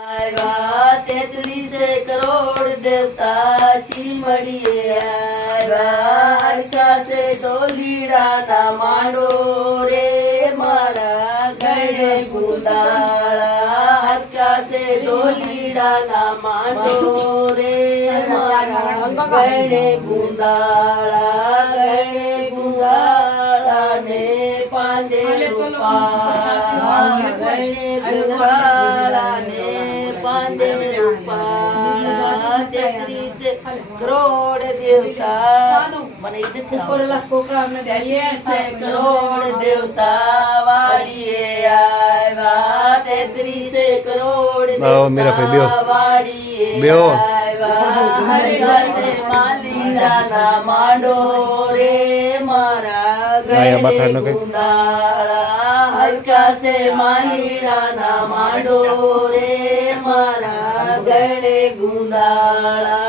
આવ્યા 33 કરોડ દેવતા શીમડીએ આવ્યા હરખાશે ઢોલીડાના માંડો રે મારા ગળે ગુંદાળા હરખાશે ઢોલીડાના માંડો રે મારા ગળે ગુંદાળા ને પાંદે રૂપાળા ગળે ગુંદાળા ને પાંદે રૂપાળા 33 કરોડ દેવતા મને કરોડ દેવતા વાડીએ આવ્યા 33 કરોડ દેવતા વાડીએ આવ્યા માલીડાના માંડો રે મારા ગળે ગુંદાળા હરખાશે માલીડાના માંડો રે મારા ગળે ગુંદાળા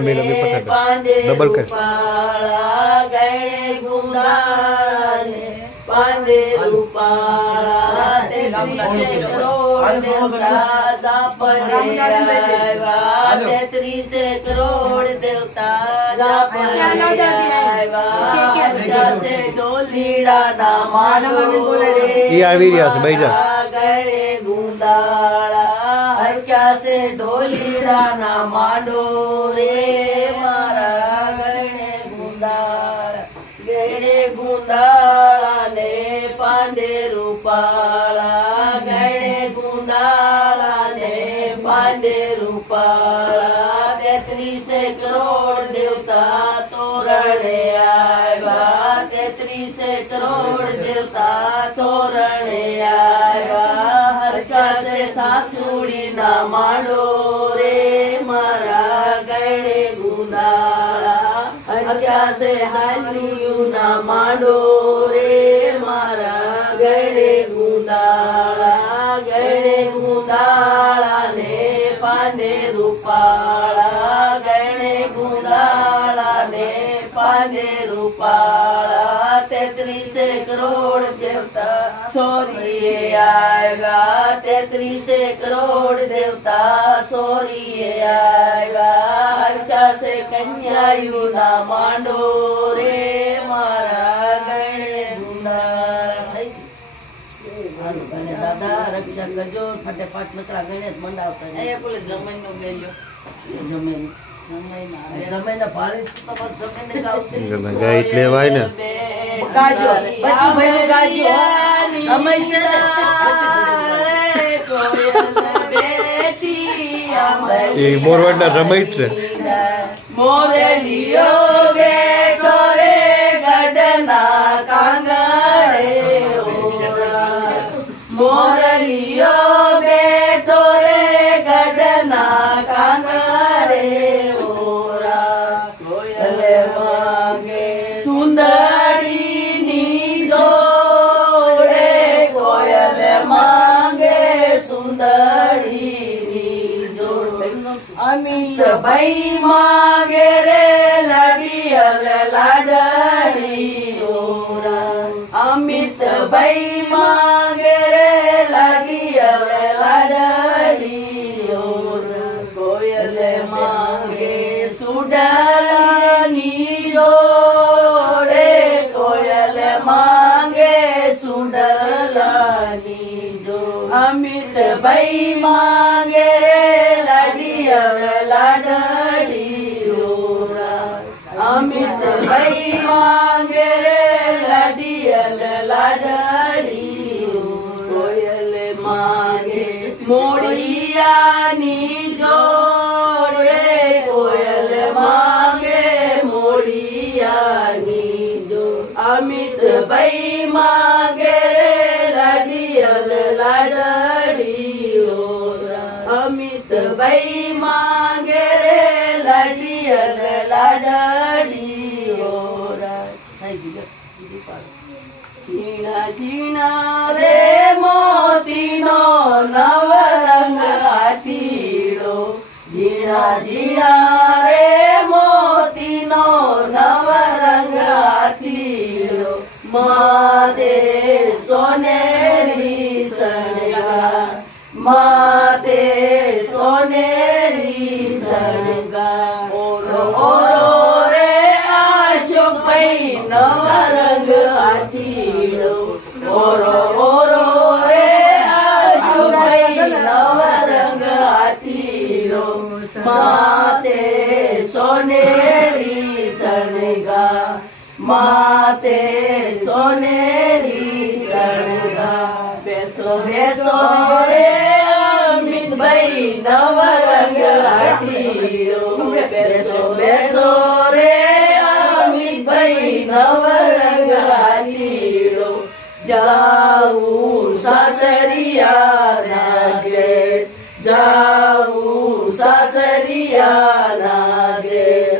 ને પાંદે રૂપાળા ગળે ગુંદાળા ને પાંદે રૂપાળા 33 કરોડ દેવતા દાપરે આવ્યા 33 કરોડ દેવતા દાપરે આવ્યા ઢોલીડાના માંડો રે આવી રહ્યા છે ભાઈ ગળે ગુંદાળા હરખાશે ઢોલીડાના માંડો રે મારા ગળે ગુંદાળા ને પાંદે રૂપાળા ગળે ગુંદાળા ને પાંદે રૂપાળા 33 કરોડ દેવતા તોરણે આવ્યા 33 કરોડ દેવતા તોરણે આવ્યા હરખાશે સાસુડીના માંડો રે મારા ગળે ગુંદાળા હરખાશે હાલીયુના માંડો રે મારા ગળે ગુંદાળા ને પાંદે રૂપાળા ગળે ગુંદાળા ને પાંદે રૂપાળા 33 કરોડ દેવતા સોરીએ આવ્યા 33 કરોડ દેવતા સોરીએ આવ્યા હરખાશે કન્યાયુના માંડો રે મારા ગળે ગુંદાળા દાદા રક્ષા કરજો ફટેફટ નકરા ગણે મંડાવતા જમીન નો ગયેલો જમીન જમીન ભાળી જમીન ગાવશે ગાઈટ લેવાય ને ગાજો બચુ ભાઈ ગાજો સમય છે એ મોરવાડના સમય છે મોરેલિયો બેઠો રે ગડના કાંગડે મોરલિયો બેઠો રે ગડના કાંગડે ઓરા કોયલ માંગે સુંદરીની જોડે કોયલ માંગે સુંદરીની જોડે અમિત ભાઈ માંગે રે લડિયલ લાડડી ઓરા અમિત ભાઈ માંગે રે લડિયલ લાડડી ઓરા કોયલ માંગે સુડલની જોડે કોયલ માંગે સુડલની જોડે અમિત ભાઈ માંગે લડિયલ લાડડી ઓરા અમિત ભાઈ માંગે લડિયલ લાડડી કોયલ માંગે મોડિયાની જોડે કોયલ માંગે મોડિયાની જોડ અમિત ભાઈ માંગે લડિયલ લાડડી ઓરા અમિત ભાઈ માંગે લડિયલ લાડડી ઓરા ઝીણા ઝીણા રે મોતીનો નવરંગ હાથીડો ઝીણા ઝીણા રે મોતીનો નવરંગ હાથીડો માતે સોનેરી સણગા માતે સોનેરી શણગાર. ઓરો ઓરો રે અશોકભાઈ નવા રંગ હાથીડો. ઓરો ઓરો રે અશોકભાઈ નવા રંગ હાથીડો. માતે સોનેરી શણગાર. માતે સોનેરી શણગાર. બેસો બેસો રે અમિતભાઈ નવા રંગ હાથીડો. બેસો બેસો રે અમિતભાઈ નવા રંગ હાથીડો. જાઉં સાસરિયાના ઘેર. જાઉં સાસરિયાના ઘેર.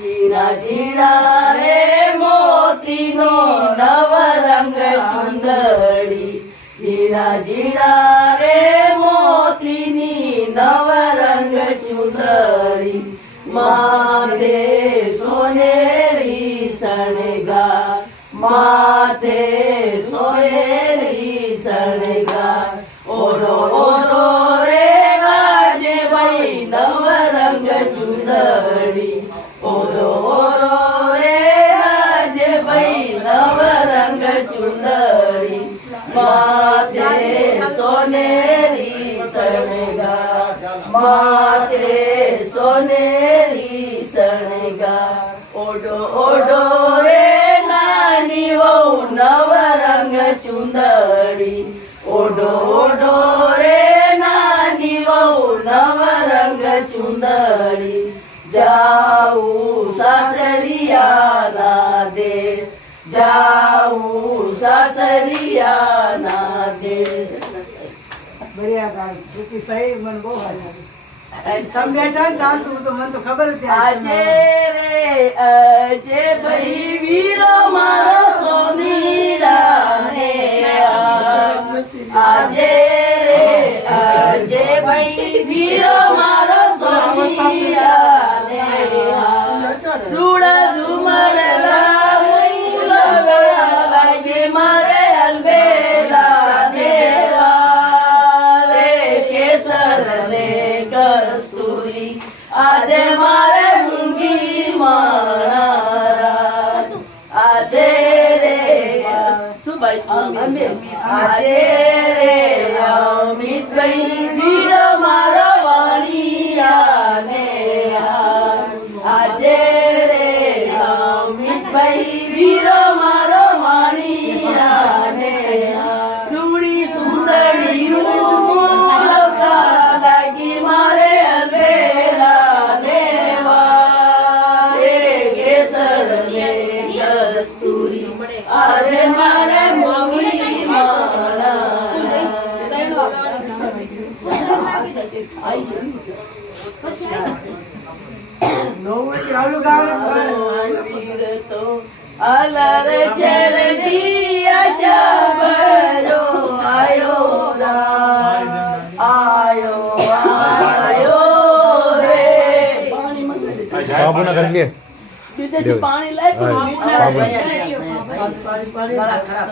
ઝીણા ઝીણા રે મોતીનો નવા રંગ ચુંદડી. ઝીણા ઝીણા રે મોતીની નવા રંગ ચુંદડી. માતે સોનેરી શણગાર. માતે સોનેરી શણગાર. ઓરો ઓરો રે રાજભાઈ નવા રંગ ચુંદડી. ઓરો ઓરો રે રાજભાઈ નવા રંગ ચુંદડી. માતે સોનેરી શણગાર. માતે સોનેરી શણગાર. ઓડો ઓડો રે નાની વહુ નવા રંગ ચુંદડી. ઓડો ઓડો રે નાની વહુ નવા રંગ ચુંદડી. જાઉં સાસરિયાના દેશ. જાઉં સાસરિયાના દેશ. बढ़िया गाड़ी क्योंकि सही मन बहुत है तब बेटा डाल तू तो मन तो खबर है આજે રે અજે ભાઈ વીરો મારો સોનીરાને. આજે રે અજે ભાઈ વીરો મારો સોનીરાને. રૂડા ઝુમર લાગે મારે અલબેલાને. રે કેસર ને કસ્તુરી આજે મારે મૂંગી માણારા. આજે રે શું ભાઈ આજે રે અમિતભાઈ વીર મારો વાણિયાને. આજે રે અમિતભાઈ વીર મારો વાણિયાને. રૂડી સુંદરી લાગી મારે અલબેલાને. વારે કેસર ને કસ્તુરી આજે મારે મૂંગી માણારા. નોવડી આલુ ગાવ વીર તો અલર ચરજી આશા ભરો આયો રામ. આયો આયો રે. બાબુના ઘરે લે. બીજેથી પાણી લાય તો હા, મીઠા બાબુ. પાણી ખરાબ